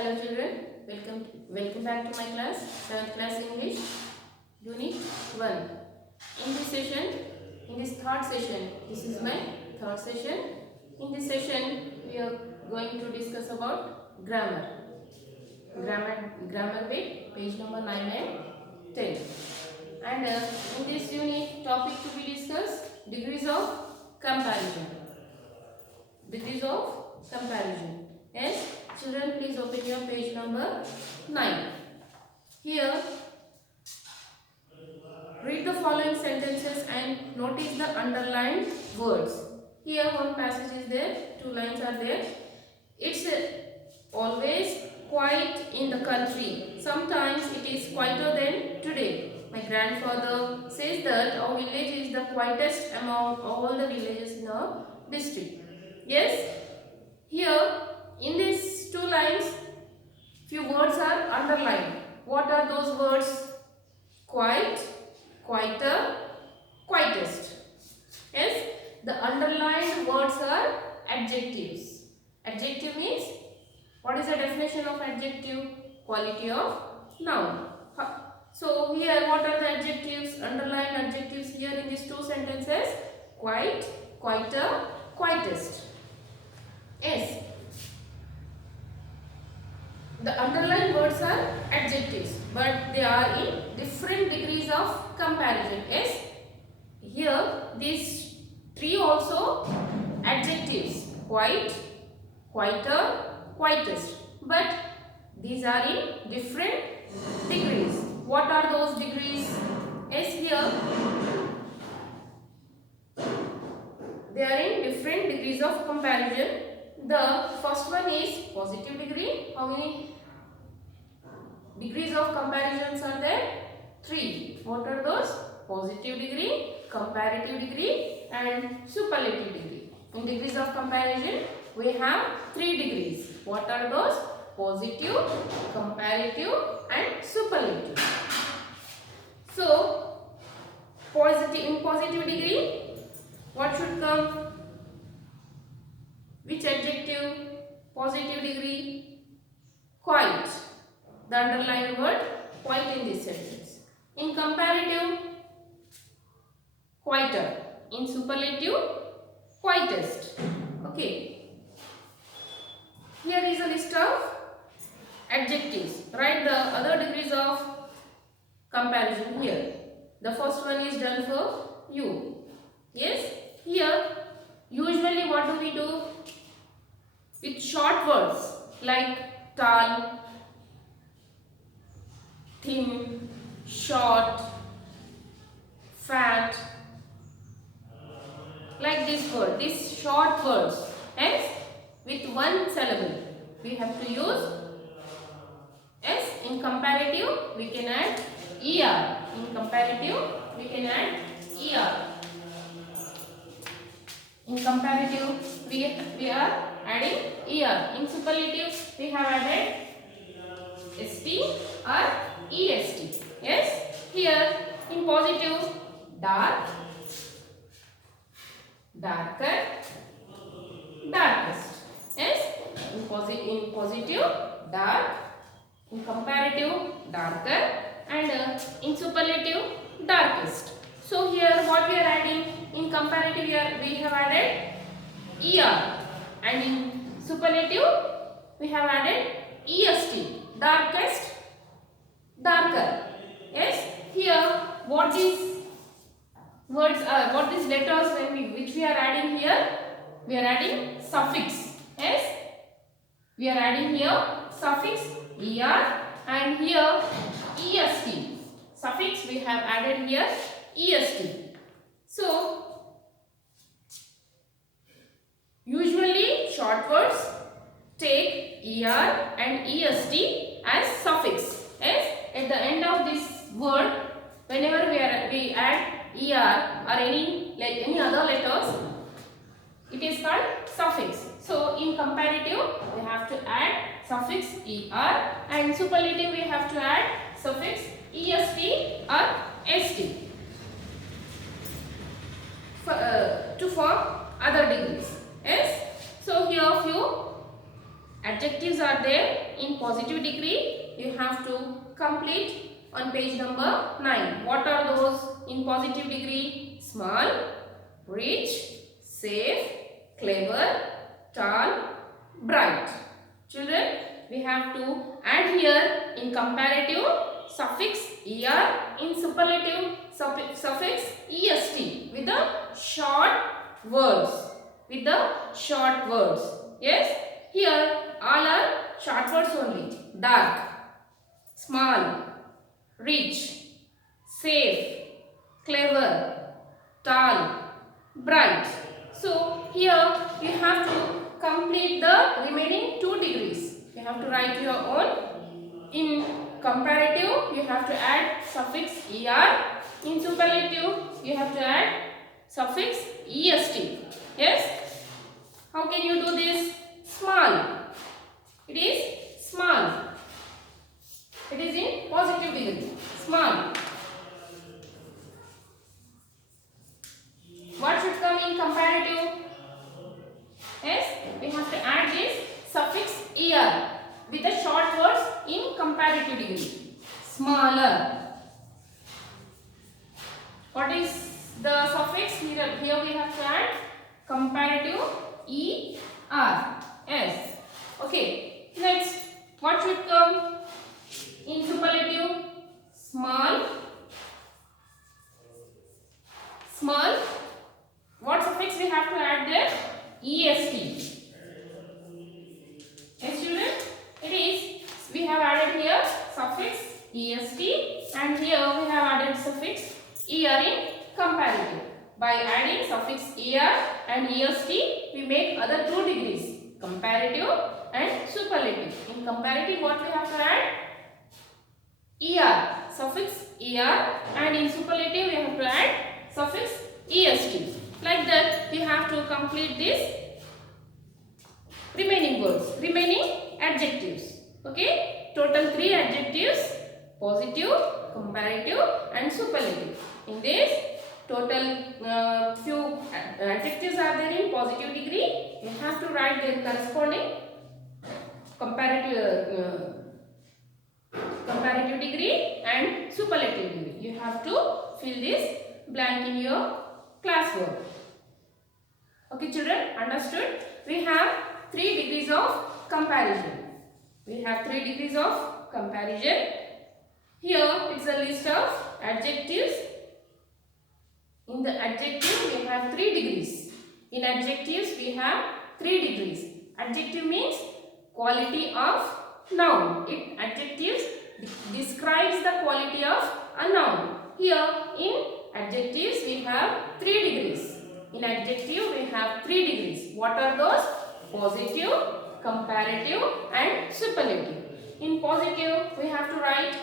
Hello children, welcome back to my class, 7th class English, Unit 1. In this session, in this third session, this is my third session. In this session, we are going to discuss about grammar. Grammar bit, page number 9 and 10. And in this unit, topic to be discussed, degrees of comparison. Degrees of comparison. Yes, children, please open your page number 9. Here, read the following sentences and notice the underlined words. Here, one passage is there, 2 lines are there. It's always quiet in the country. Sometimes it is quieter than today. My grandfather says that our village is the quietest among all the villages in our district. Yes, here in these 2 lines, few words are underlined. What are those words? Quiet, quieter, quietest. Yes, the underlined words are adjectives. Adjective means, what is the definition of adjective? Quality of noun. So here, what are the adjectives? Underlined adjectives here in these 2 sentences. Quiet, quieter, quietest. Yes. The underlined words are adjectives, but they are in different degrees of comparison. Yes. Here, these 3 also adjectives. Quiet, quieter, quietest. But these are in different degrees. What are those degrees? Yes, here they are in different degrees of comparison. The first one is positive degree. How many degrees of comparisons are there? 3. What are those? Positive degree, comparative degree and superlative degree. In degrees of comparison, we have 3 degrees. What are those? Positive, comparative and superlative. So, in positive degree, what should come? Which adjective? Positive degree? Quiet. The underlined word quiet in this sentence. In comparative, quieter. In superlative, quietest. Okay. Here is a list of adjectives. Write the other degrees of comparison here. The first one is done for you. Yes. Here, usually what do we do? With short words like tall, thin, short, fat, like this word, these short words, yes, with one syllable we have to use. Yes, in comparative we can add er. In comparative we can add er. In comparative we are adding er. In superlative we have added st or est. Yes, here in positive dark, darker, darkest. Yes, in positive dark, in comparative darker and in superlative darkest. So here what we are adding? In comparative we have added er and in superlative we have added est, darkest, darker. Yes, here what these words are, what these letters which we are adding here? We are adding suffix. Yes, we are adding here suffix er and here est. Suffix we have added here est. So usually short words take er and est as suffix. Yes, at the end of this word, whenever we add er or any other letters, it is called suffix. So in comparative we have to add suffix er and superlative we have to add suffix est or st to form other degrees. Yes, so here few adjectives are there in positive degree, you have to complete on page number 9. What are those in positive degree? Small, rich, safe, clever, tall, bright. Children, we have to add here in comparative suffix er, in superlative suffix est with the short words. With the short words. Yes, here all are short words only. Dark, small, rich, safe, clever, tall, bright. So here you have to complete the remaining 2 degrees. You have to write your own. In comparative, you have to add suffix er. In superlative, you have to add suffix est. Yes? How can you do this? Small. It is small. It is in positive degree. Small. What should come in comparative? Yes, we have to add this suffix er with the short words in comparative degree. Smaller. What is the suffix? Here we have to add comparative er. Yes. Okay. Next, what should come in superlative? Small. Small. What suffix we have to add there? est. Yes, children. It is. We have added here suffix est, and here we have added suffix er in comparative. By adding suffix er and est, we make other 2 degrees, comparative and superlative. In comparative, what we have to add? Er, suffix er, and in superlative, we have to add suffix est. Like that, we have to complete this remaining words, remaining adjectives. Okay, total 3 adjectives: positive, comparative, and superlative. In this, total few adjectives are there in positive degree. You have to write their corresponding comparative degree and superlative degree. You have to fill this blank in your classwork. Okay, children, understood? We have 3 degrees of comparison. We have 3 degrees of comparison. Here it's a list of adjectives. In the adjective, we have 3 degrees. In adjectives, we have 3 degrees. Adjective means quality of noun. Adjectives describes the quality of a noun. Here in adjectives, we have 3 degrees. In adjective, we have 3 degrees. What are those? Positive, comparative, and superlative. In positive, we have to write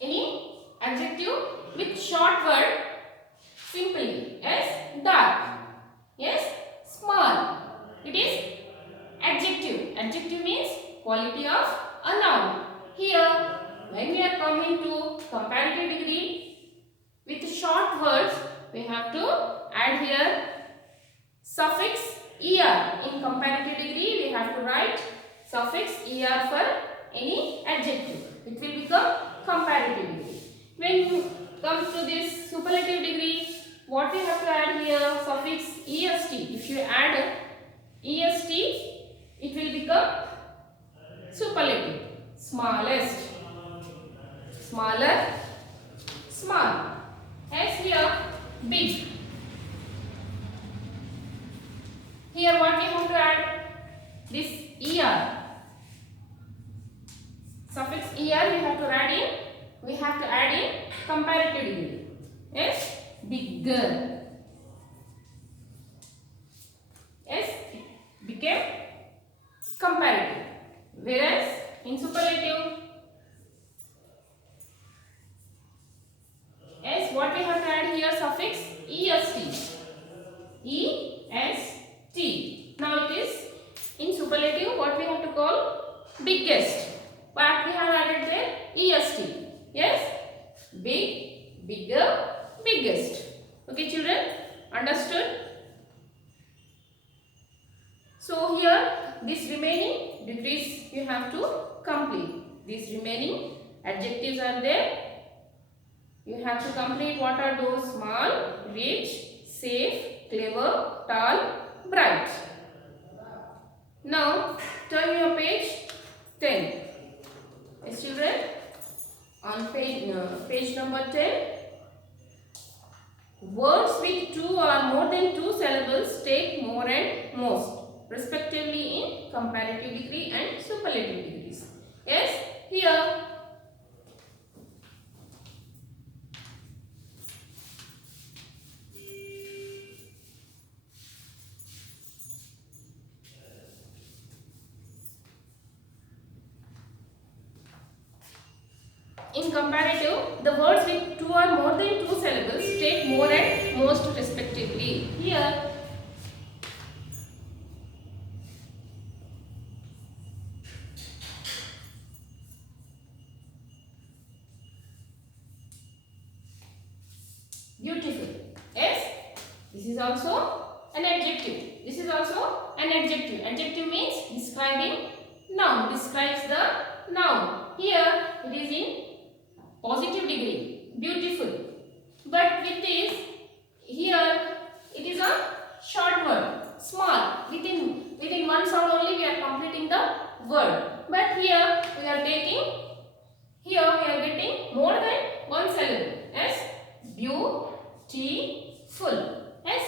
any adjective with short word simply. Yes, dark. Yes, small. It is adjective. Adjective means quality of a noun. Here, when we are coming to comparative degree, with short words, we have to add here suffix er. In comparative degree, we have to write suffix er for any adjective. It will become comparative degree. When you come to this superlative degree, what we have to add here? Suffix est. If you add est, it will become superlative. Smallest, smaller, small. As here, big. Here what we have to add? This er. Suffix er we have to add in. We have to add in comparative degree. Yes, bigger. Yes, it became comparative. Whereas in superlative, yes, what we have to add here? Suffix est. est. Now it is in superlative. What we have to call? Biggest. What we have added there? est. Yes, big, bigger, biggest. Okay, children, understood? So here this remaining degrees you have to complete. These remaining adjectives are there. You have to complete. What are those? Small, rich, safe, clever, tall, bright. Now turn your page 10. Yes, children, on page number 10. Words with two or more than two syllables take more and most, respectively in comparative degree and superlative degrees. Yes, here in comparative, the words with two or more than two syllables take more and most respectively. Here, beautiful. Yes, this is also an adjective. This is also an adjective. Adjective means describing noun. Describes the noun. Here, it is in positive degree, beautiful. But with this, here it is a short word, small. Within one sound only we are completing the word. But here we are getting more than one syllable. Yes, beautiful. Yes,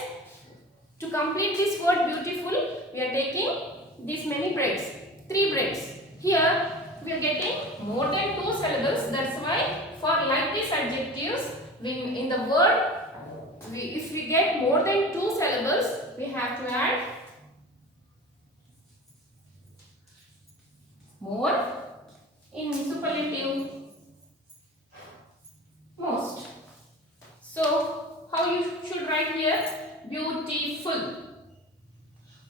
to complete this word beautiful, we are taking this many breaks, 3 breaks. Here we are getting more than 2 syllables. That's why for like these adjectives, in the word, if we get more than 2 syllables, we have to add more. In superlative, most. So how you should write here? Beautiful,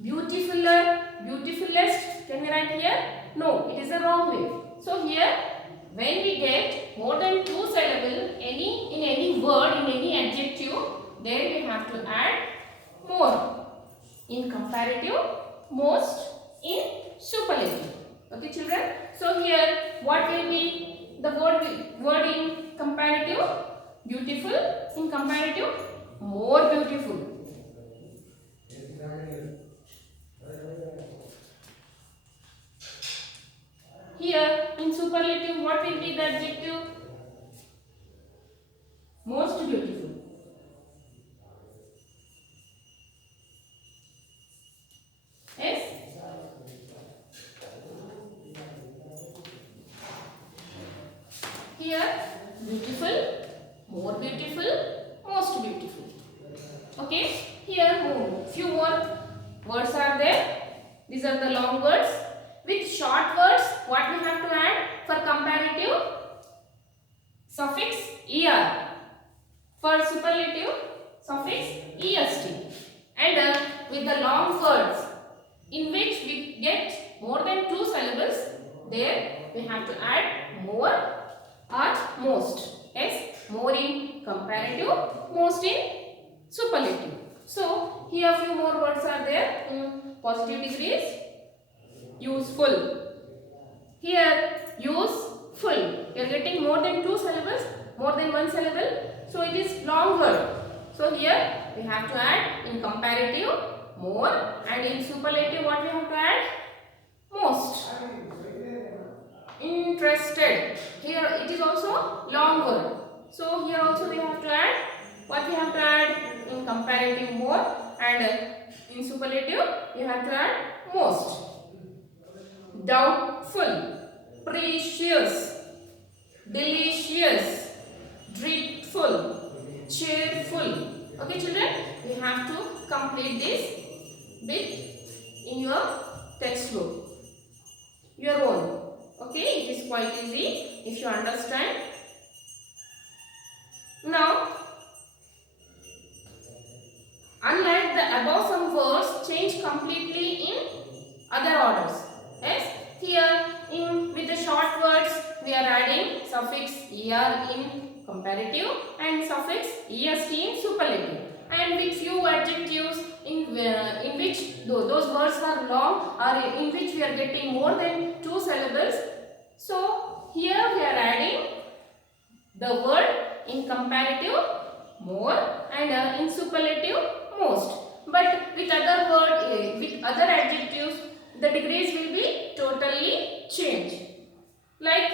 beautifuler, beautifulest. Can we write here? No, it is a wrong way. So here, when we get more than 2 syllables in any word, in any adjective, then we have to add more. In comparative, most. In superlative. Okay, children. So here, what will be the word in comparative? Beautiful. In comparative, more beautiful. Here in superlative, what will be the adjective? Most beautiful. Yes. Here beautiful, more beautiful, most beautiful. Okay. Here few more words are there. These are the long words. With short words, what we have to add for comparative? Suffix er. For superlative, suffix est. And with the long words, in which we get more than 2 syllables, there we have to add more or most. Yes, more in comparative, most in superlative. So here few more words are there in positive degrees. Useful. Here useful. You are getting more than 2 syllables, more than 1 syllable. So it is long word. So here we have to add in comparative more, and in superlative what we have to add? Most. Interested. Here it is also long word. So here also we have to add what we have to add in comparative more, and in superlative you have to add most. Doubtful, precious, delicious, dreadful, cheerful. Okay, children, we have to complete this bit in your textbook, your own. Okay, it is quite easy if you understand. Now, unlike the above, some words change completely in other orders. Yes, here with the short words we are adding suffix er in comparative and suffix est in superlative. And with few adjectives in which those words are long or in which we are getting more than 2 syllables. So here we are adding the word in comparative more and in superlative most. But with other word, with other adjectives, the degrees will be totally changed. Like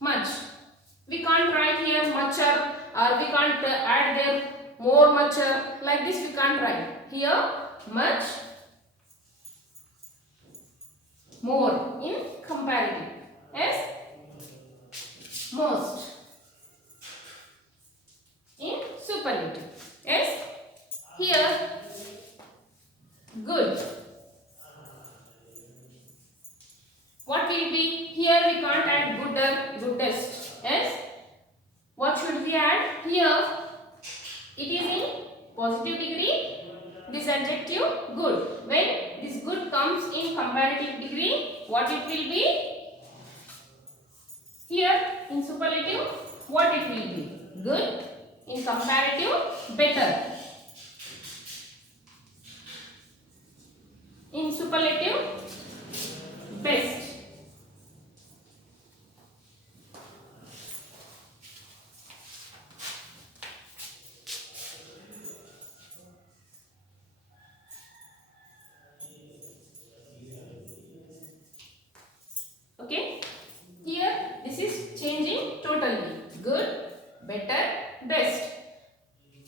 much. We can't write here mucher, or we can't add there more mucher. Like this we can't write. Here much, more in comparative. Yes, most in superlative. Yes, here good. What will be? Here we can't add gooder, goodest. Yes, what should we add? Here it is in positive degree. This adjective good. When this good comes in comparative degree, what it will be? Here in superlative, what it will be? Good. In comparative, better. In superlative, best. Okay, here this is changing totally. Good, better, best.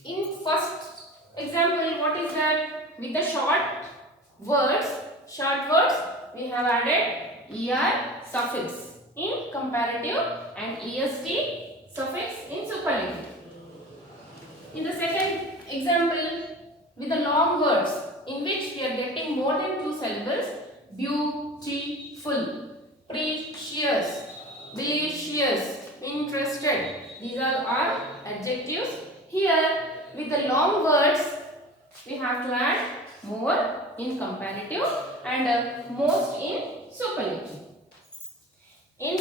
In first example, what is that? With the short words, we have added er suffix in comparative and est suffix in superlative. In the second example, with the long words in which we are getting more than 2 syllables, beautiful, precious, delicious, interested. These are our adjectives. Here with the long words we have to add more in comparative and most in superlative. In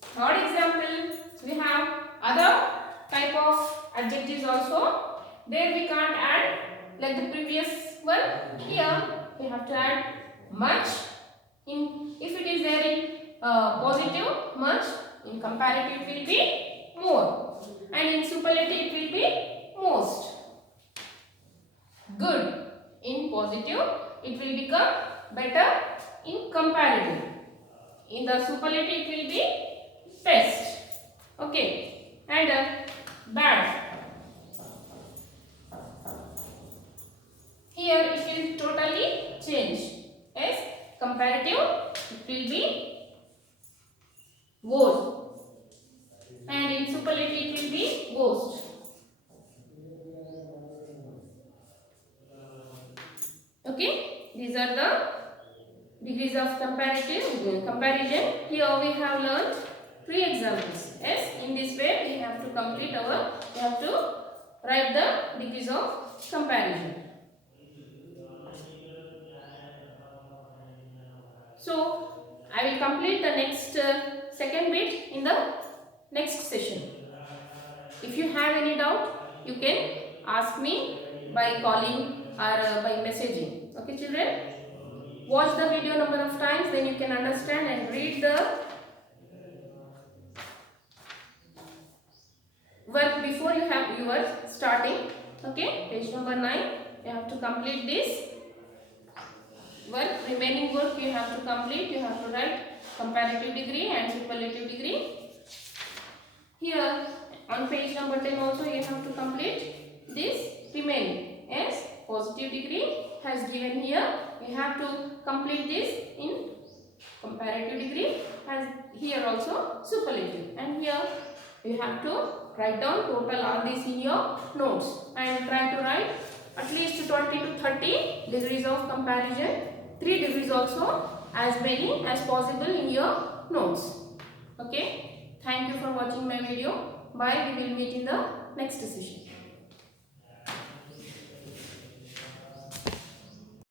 third example we have other type of adjectives also. There we can't add like the previous one. Here we have to add much. If it is there in positive, much. In comparative it will be more, and in superlative it will be most. Good in positive, it will become better in comparative. In the superlative it will be best. Okay, and bad. Here it will totally change. Yes, comparative it will be worst, and in superlative it will be worst. Okay, these are the degrees of comparison. Here we have learned 3 examples. Yes, in this way we have to write the degrees of comparison. So I will complete the next second bit in the next session. If you have any doubt, you can ask me by calling or by messaging. Okay, children? Watch the video number of times, then you can understand and read the work before you are starting. Okay, page number 9. You have to complete this work. Remaining work you have to complete. You have to write comparative degree and superlative degree. Here on page number 10 also you have to complete this remaining. Yes, positive degree has given here. You have to complete this in comparative degree, as here also superlative, and here you have to write down total all these in your notes and try to write at least 20 to 30 degrees of comparison, 3 degrees also, as many as possible in your notes. Okay, thank you for watching my video. Bye. We will meet in the next session.